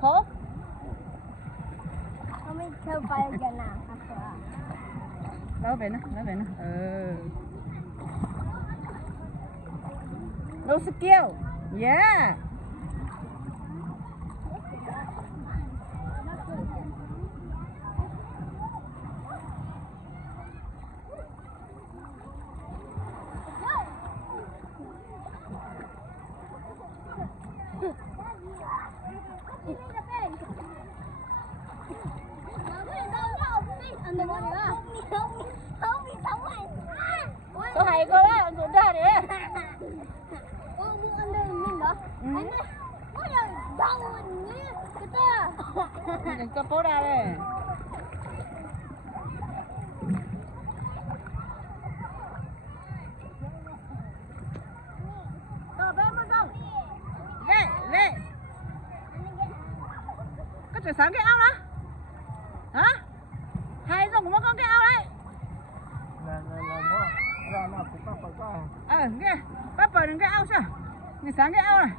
khó không biết theo phải giờ nào đó về nó no skill yeah số hay có đó anh ra đi đừng cho bố ra đây về có chuyện sáng cái ao đó hả hai dùng nó có cái ao đấy nghe papa đừng cái ao sao người sáng cái ao này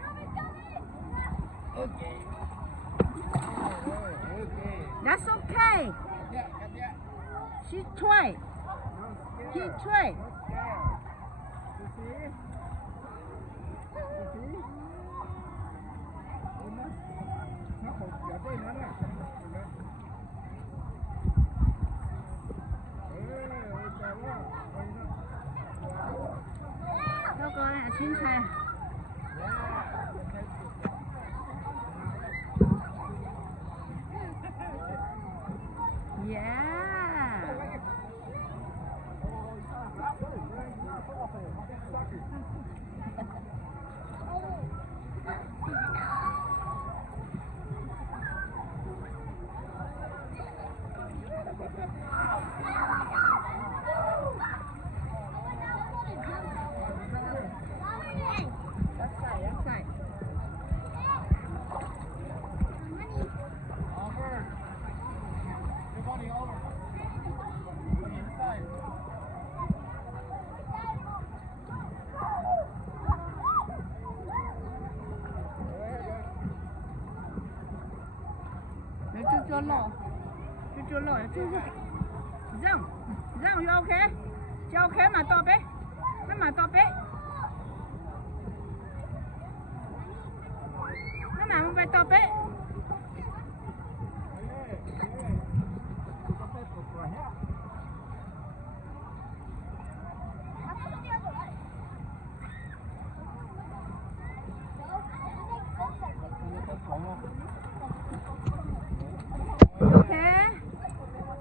that's okay she try he try đâu có này xin xe yeah chưa lỗi răng you okay chứ okay mà to bé nó mà to bé nó mà phải to bé okay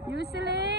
usually